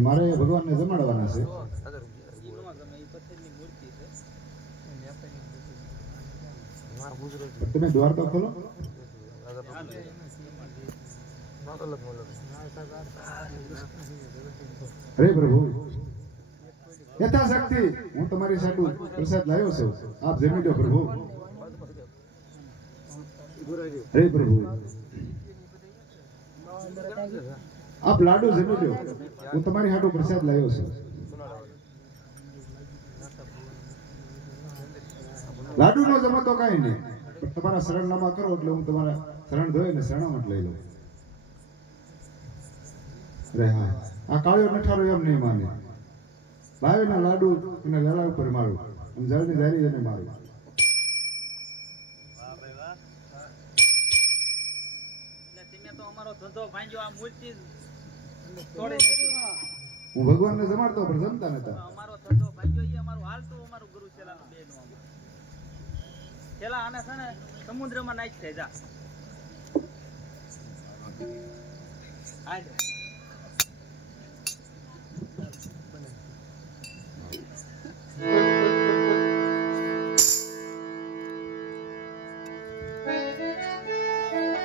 મારે ભગવાનને જમાડવાના છે. તમે દ્વાર તો ખોલો. અરે પ્રભુ. યથાશક્તિ. હું તમારી સાથે પ્રસાદ લાવ્યો છું. આપ જમી દો પ્રભુ. અરે પ્રભુ આપ લાડુ જમી લો હું તમારી હાટો પ્રસાદ લાવ્યો છું. લાડુ નો જમો તો કાંઈ નહીં. તમારા શરણનામા કરો એટલે હું તમારા શરણ ધોઈ ને શરણામત લઈ લઉં. અરે હા. આ કાળિયો નઠારો એમ નહીં માને. ભાઈના લાડુ એને લડાવ ઉપર મારું. અને જળની ધારી એને મારું વાહ ભાઈ વાહ એટલે અમારો ધંધો ભાંગ્યો આ મૂર્તિ હું ભગવાનને જમાડતો પણ જમતા નતા. અમારો ધંધો ભાંગ્યો ઈ અમારું હાલતું અમારું ગુરુ છેલ્લાનું બેનું આમાં. છેલા આને છે ને સમુદ્રમાં નાખ છે જા. હાલ.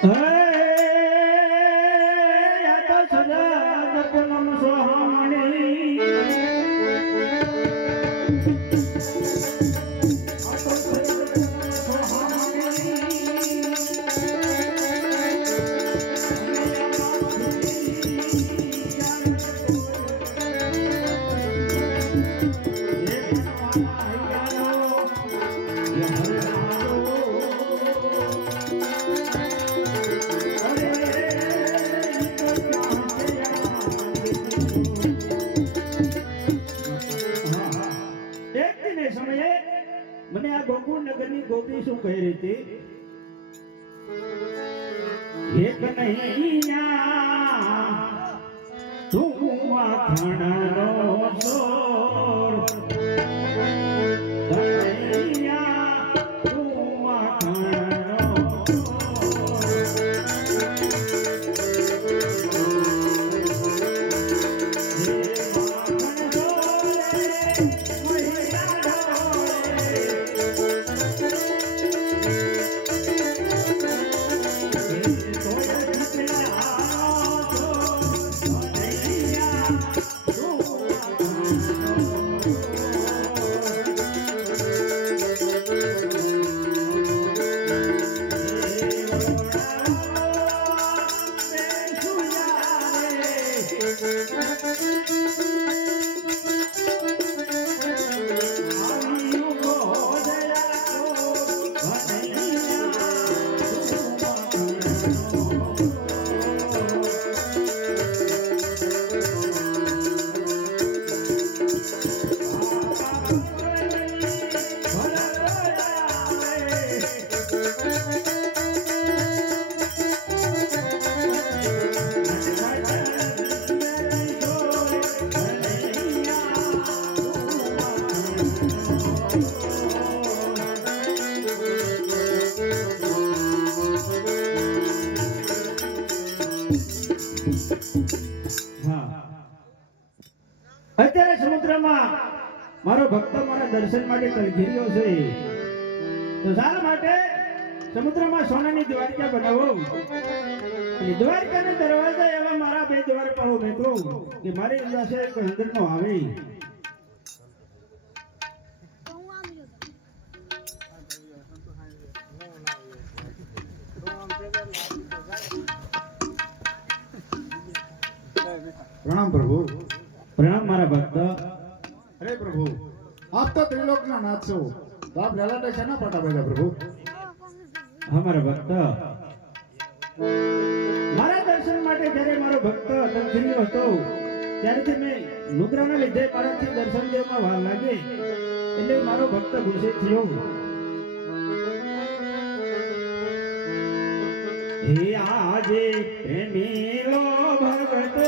એક દર્શન માટે કલગીર્યો છે. તો શાના માટે સમુદ્રમાં સોનાની દ્વારિકા બનાવો. અને દ્વારિકાના દરવાજા એવા મારા બે દ્વારકાઓ મેકો કે મારી પાસે એક હંદરનો આવે. નાથ છો. તો આપ લલાટે શેના પાટા બાંધ્યા પ્રભુ? હા ભક્ત. મારા દર્શન માટે જ્યારે મારો ભક્ત તંત્રીઓ હતો ત્યારથી મેં નુગ્રાના લીધે મારાથી દર્શન દેવામાં વાર લાગે. એટલે મારો ભક્ત ગુસ્સે થયો. હે આજે પ્રેમીલો ભગતો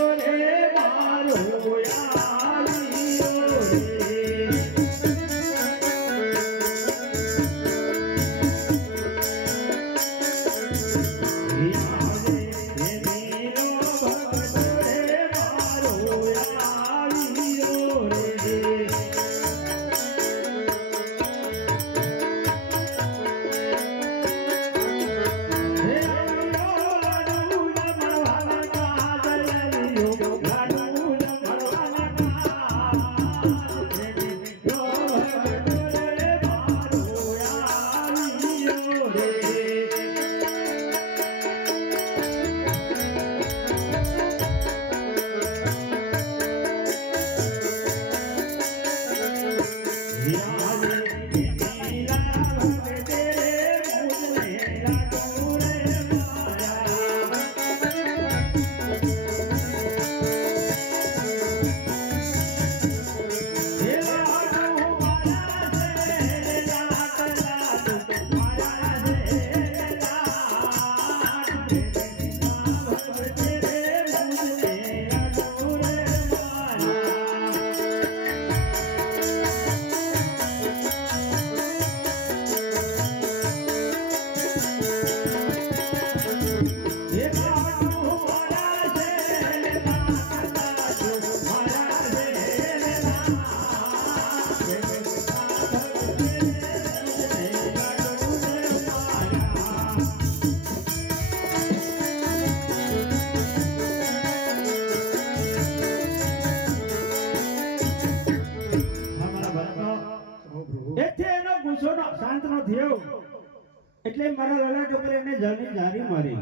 મારા લાલા ઉપર એને જાની જારી મારી.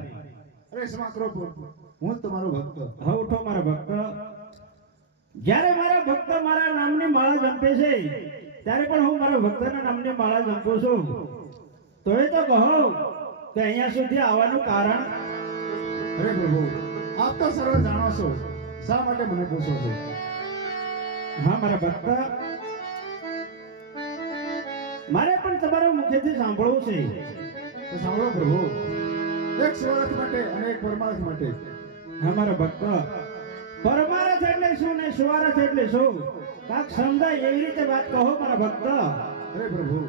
અરે સમાક્રો હું તમારો ભક્ત. હા ઉઠો મારા ભક્ત. જ્યારે મારા ભક્ત મારા નામની માળા જંપે છે ત્યારે પણ હું મારા ભક્તના નામની માળા જંપું છું. તો એ તો કહો કે અહીંયા સુધી આવવાનું કારણ? અરે પ્રભુ આપ તો સર્વ જાણો છો. શા માટે મને પૂછો છો? હા મારા ભક્ત. મારે પણ તમારા મુખેથી સાંભળવું છે. તો સાંભળો પ્રભુ. એક સેવક માટે અને એક પરમાર્થ માટે. અમારા ભક્ત પરમારથ એટલે શું ને સ્વારથ એટલે શું? કાક સમજાય એવી રીતે વાત કહો મારા ભક્ત. અરે પ્રભુ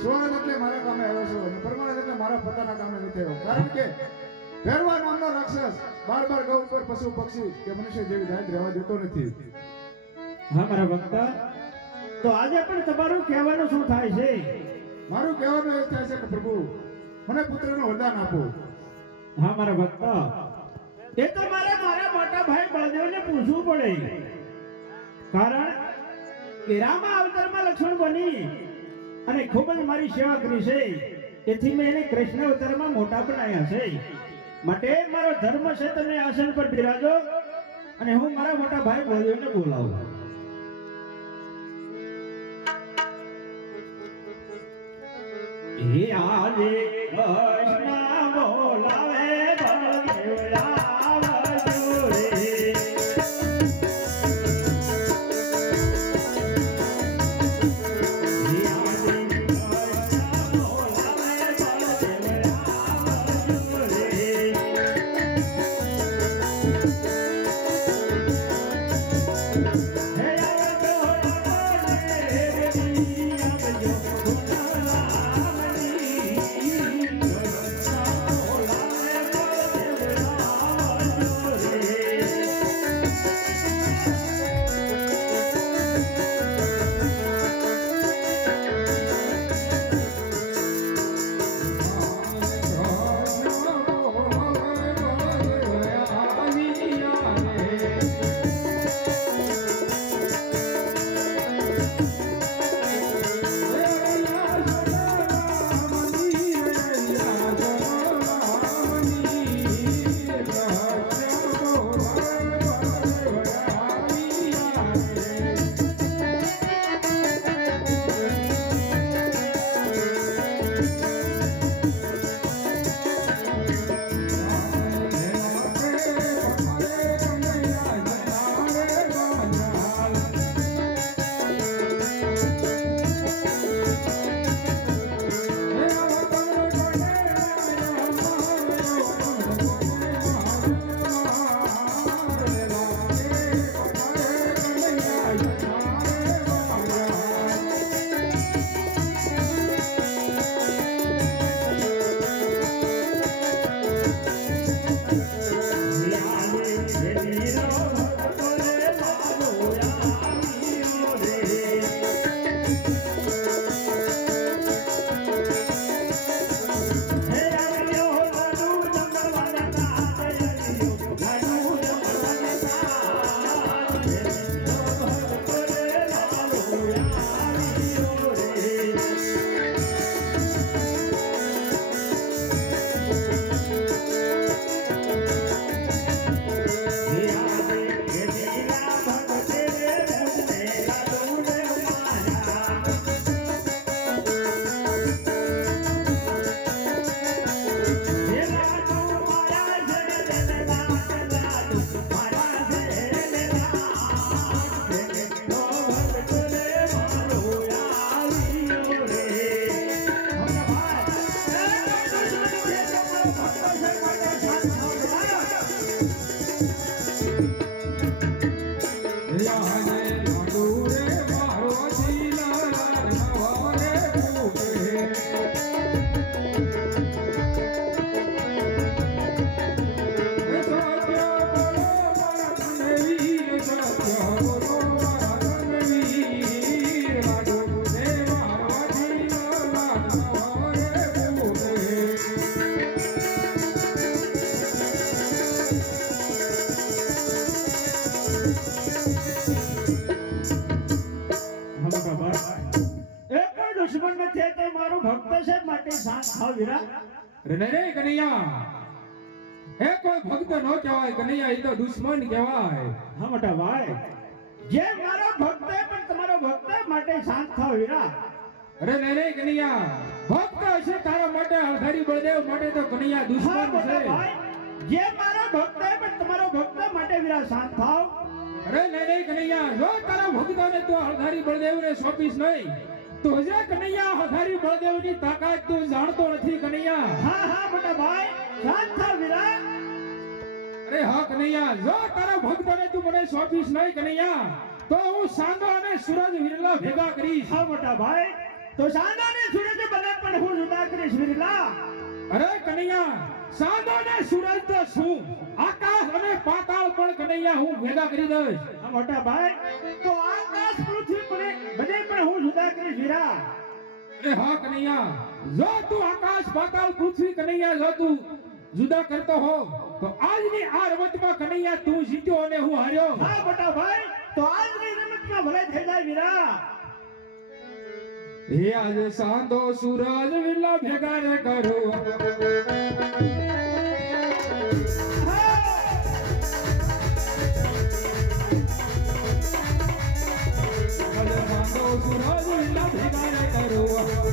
સ્વરથ એટલે મારા કામે આવ્યો છું અને પરમાર્થ એટલે મારા પોતાના કામે નથી આવ્યો. કારણ કે ભેરવા નામનો રાક્ષસ બાર બાર ગૌ ઉપર પશુ પક્ષી કે મનુષ્ય જેવી જાત રહેવા દેતો નથી. હા મારા ભક્ત. તો આજે પણ તમારું કહેવાનું શું થાય છે? મારું કહેવાનું એ થાય છે કે પ્રભુ મને પુત્રનું વરદાન આપો. હા, મારા ભક્ત. એ તો મારે મારા મોટા ભાઈ બળદેવને પૂછવું પડે. કારણ કેરામાં અવતારમાં લક્ષ્મણ બની અને ખૂબ જ મારી સેવા કરી છે. તેથી મેં એને કૃષ્ણ અવતારમાં મોટા બનાવ્યા છે. માટે મારો ધર્મ છે, તમે આસન પર બિરાજો અને હું મારા મોટા ભાઈ બળદેવને બોલાવું. હે આજે કૃષ્ણ બોલાવે. થાવ વીરા નહીં કનૈયા. એ કોઈ ભક્ત નો કહેવાય. કનૈયા એ તો દુશ્મન કહેવાય. હા મોટા ભાઈ. જે મારો ભક્ત પણ તમારો ભક્ત માટે શાંત થાવ વીરા અરે નહીં નહીં કનૈયા. ભક્ત હશે તારા માટે હરધારી બળદેવ માટે તો કનૈયા દુશ્મન છે. જે મારો ભક્ત પણ તમારો ભક્ત માટે વીરા શાંત થાવ. અરે નહીં નહીં કનૈયા. જો તારા ભક્તોને તું હરધારી બળદેવને સોંપીશ નહીં. તો હજે કનૈયા? હરધારી બળદેવની તાકાત તું જાણતો નથી કનૈયા. હા હા મોટા ભાઈ શાંત થા વિરા અરે હા કનૈયા. જો તારા ભક્તોને તું મને સોંપીશ નહીં કનૈયા. તો હું સાંધો અને સૂરજ વિરલા ભેગા કરીશ. હા મોટા ભાઈ તો સાંધાને સૂરજ બને પણ હું જુદા કરીશ વિરલા. અરે કનૈયા સાંધો ને સૂરજ તો શું આકાશ અને પાતાળ પણ કનૈયા હું ભેગા કરી દઈશ. મોટા ભાઈ તો આકાશ પૃથ્વી પણ બને પણ હું જુદા કરી વીરા અરે હા કનૈયા. જો તું આકાશ પાતાળ પૃથ્વી કનૈયા જો તું જુદા કરતો હો તો આજની આ રમતમાં કનૈયા તું જીત્યો અને હું હાર્યો. હા મોટા ભાઈ તો આજની રમતમાં ભલે થઈ જાય વીરા હે આજે સાંધો સૂરજ વિલા ભેગા રે કરો.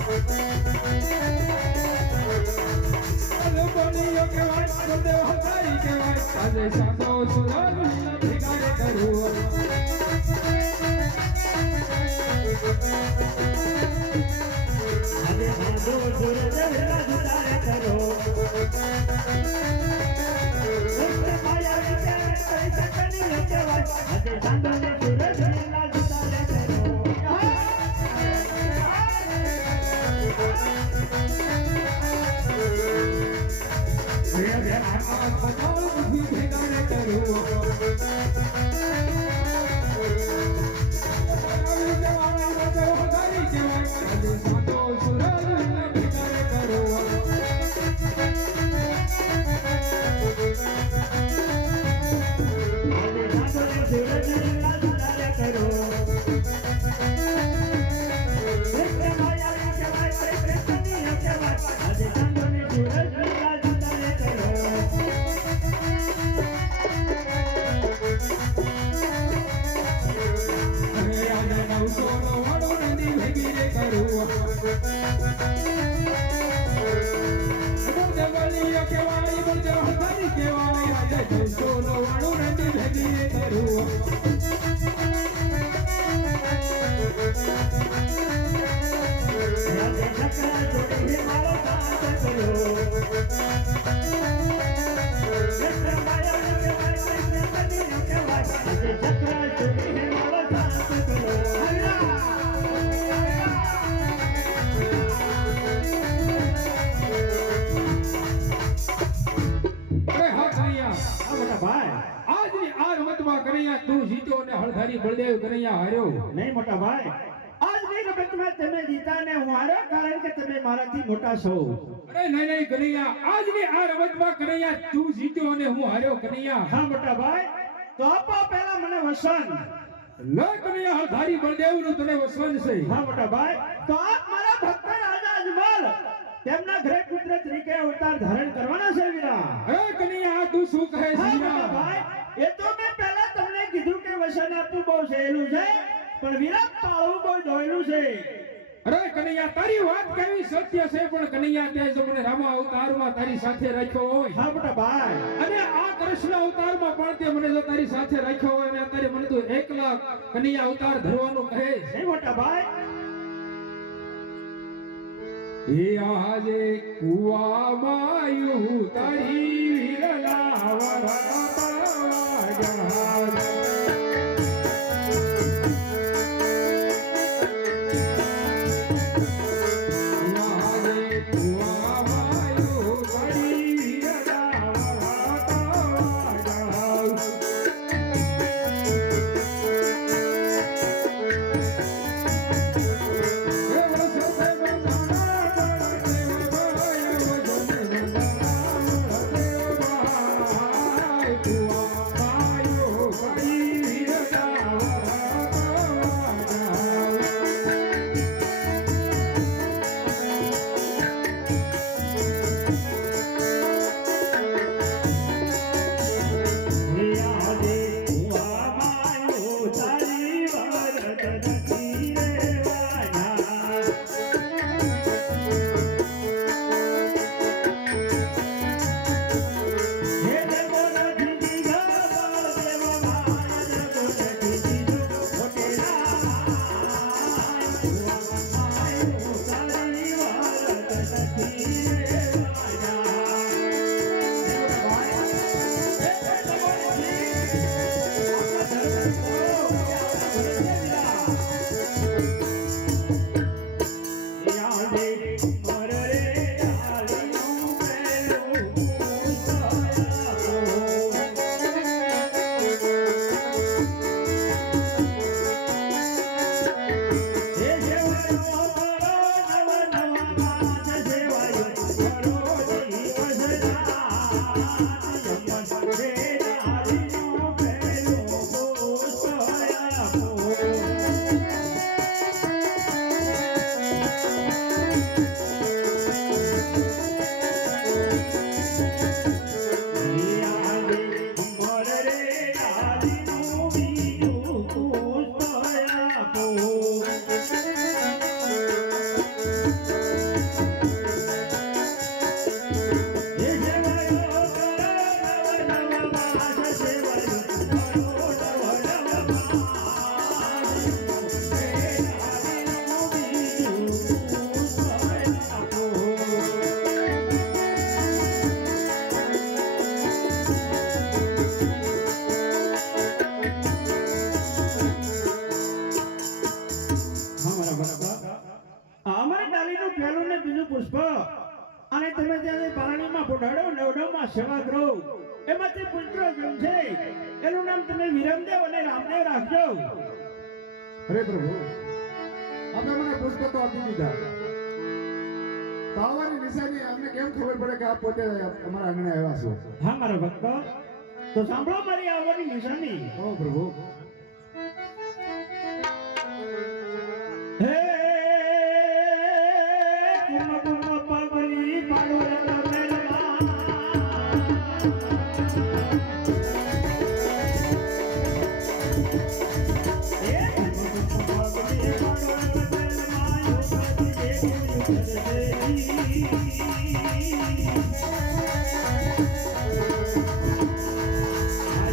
આજે બનિયો કહેવાય બળદેવ હજારી કહેવાય આજે સાંધો સૂરજ વિરલા ભેગા રે કરો આજે સાંધો સૂરજ વીરા જુદા રે કરો માયા વિચાર કરી શકની કહેવાય આજે સાંધો ને સૂરજ આજે તું હળધારી બળદેવ હાર્યો. નહીં મોટા ભાઈ. આજની રમતમાં તમે જીતા ને હું હાર્યો કારણ કે તમે મારાથી મોટા છો. અરે નહીં નહીં કનૈયા. આજની આ રમતમાં કરૈયા તું જીત્યો અને હું હાર્યો કનૈયા. હા મોટા ભાઈ. તો આપો પહેલા મને વસન લે કનૈયા બળદેવનું તને વસવન છે. હા મોટા ભાઈ. તો આપ મારા ભક્ત રાજા અજમલ તેમના ઘરે પુત્ર તરીકે અવતાર ધારણ કરવાના છે વીરા. અરે કનૈયા તું શું કહે છે? વીરા ભાઈ. એ તો મેં પહેલા તમને કીધું કે વસન આપવું બહુ સહેલું છે પણ વીરા પાળવું બહુ દોયલું છે. અરે કનૈયા તારી વાત કેવી સત્ય છે? પણ કનૈયા તે જો મને રામા અવતારમાં તારી સાથે રાખ્યો હોય. હા મોટા ભાઈ. અને આ કૃષ્ણ અવતારમાં પણ તે મને જો તારી સાથે રાખ્યો હોય અને અત્યારે મને તું એકલા કનૈયા અવતાર ધરવાનું કહે છે. મોટા ભાઈ. હે આજે કુવામાં તારી વિરલા વરતા જહાજ અને તમે ત્યાં પારણીમાં પોઢાડો નવડોમાં સેવાગ્રહ એમાંથી પુત્ર જમશે એનું નામ તમે વિરમદેવ અને રામદેવ રાખજો. અરે પ્રભુ. અમે મને પુસ્તકો આપી દીધા. તાવાની નિશાની અમને કેમ ખબર પડે કે આપ પોતે અમારા આંગણે આવ્યા છો? હા મારા ભક્તો. તો સાંભળો મારી આવવાની નિશાની. ઓ પ્રભુ. હે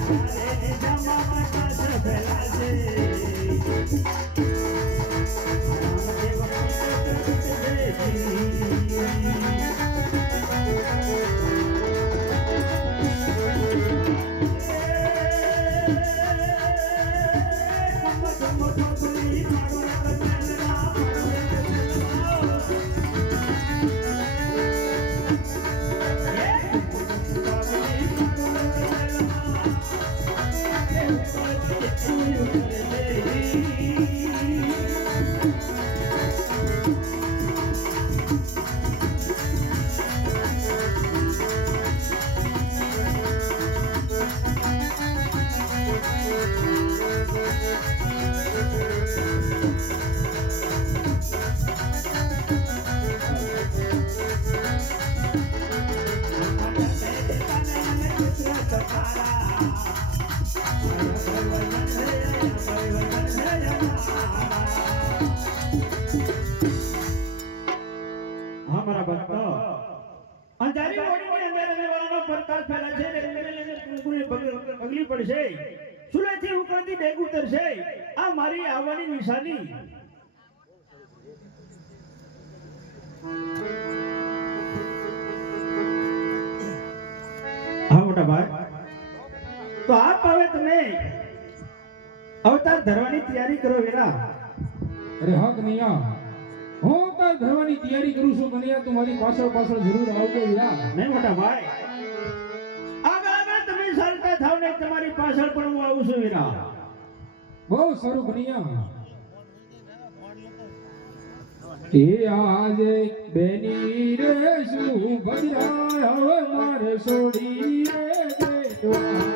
Thank you. પગલી પડશે સુરતથી ઉકળતી ડેગ ઉતરશે આ મારી આવવાની નિશાની. હા મોટા ભાઈ. તો આપ હવે તમે અવતાર ધરવાની તૈયારી કરો વેરા અરે હા કનૈયા હું અવતાર ધરવાની તૈયારી કરું છું કનૈયા તું મારી પાછળ પાછળ જરૂર આવજો વેરા નહીં મોટા ભાઈ. આગળ આગળ તમે ચાલતા થાવ ને તમારી પાછળ પણ હું આવું છું વેરા બહુ સારું કનૈયા એ આજે બેની રે શું ભદ્રા હવે મારે છોડી રે બેટવા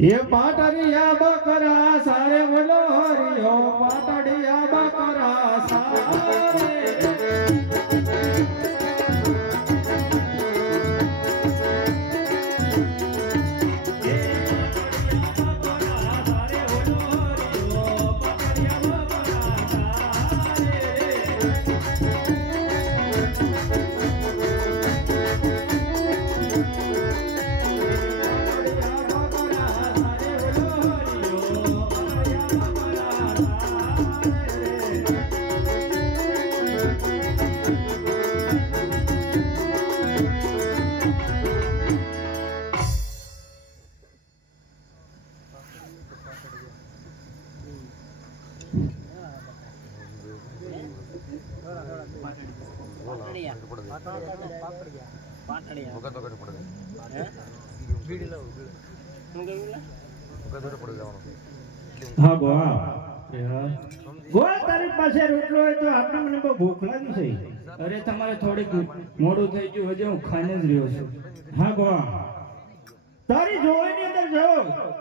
એ પાટડિયા બકરા સારે બોલો હરિયો પાટડિયા બકરા પાસે રોટલો હોય તો આપણે મને બહુ ભૂખ અરે, તમારે થોડીક મોડું થઈ ગયું, હજી હું ખાઈને જ રહ્યો છું. હા ગોવા તારી જોવાની અંદર જો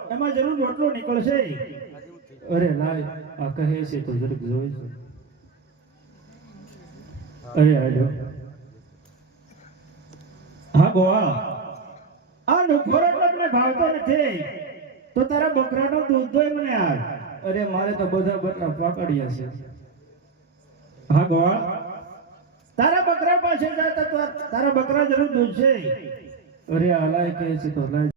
એમાં જરૂર રોટલો નીકળશે. અરે લાય, આ કહે છે તો જરાક જોઈ. અરે આજો. હા ગોવા આ નુખોરો તમને ભાવતો નથી. તો તારા બકરાનો દૂધ દોય મને આ અરે મારે તો બધા બકરા પાકડ્યા છે. હા ગોવા તારા બકરા પાસે જાય તો તારા બકરા જરૂર દૂધ છે. અરે આલાય લાય કહે છે તો લાય.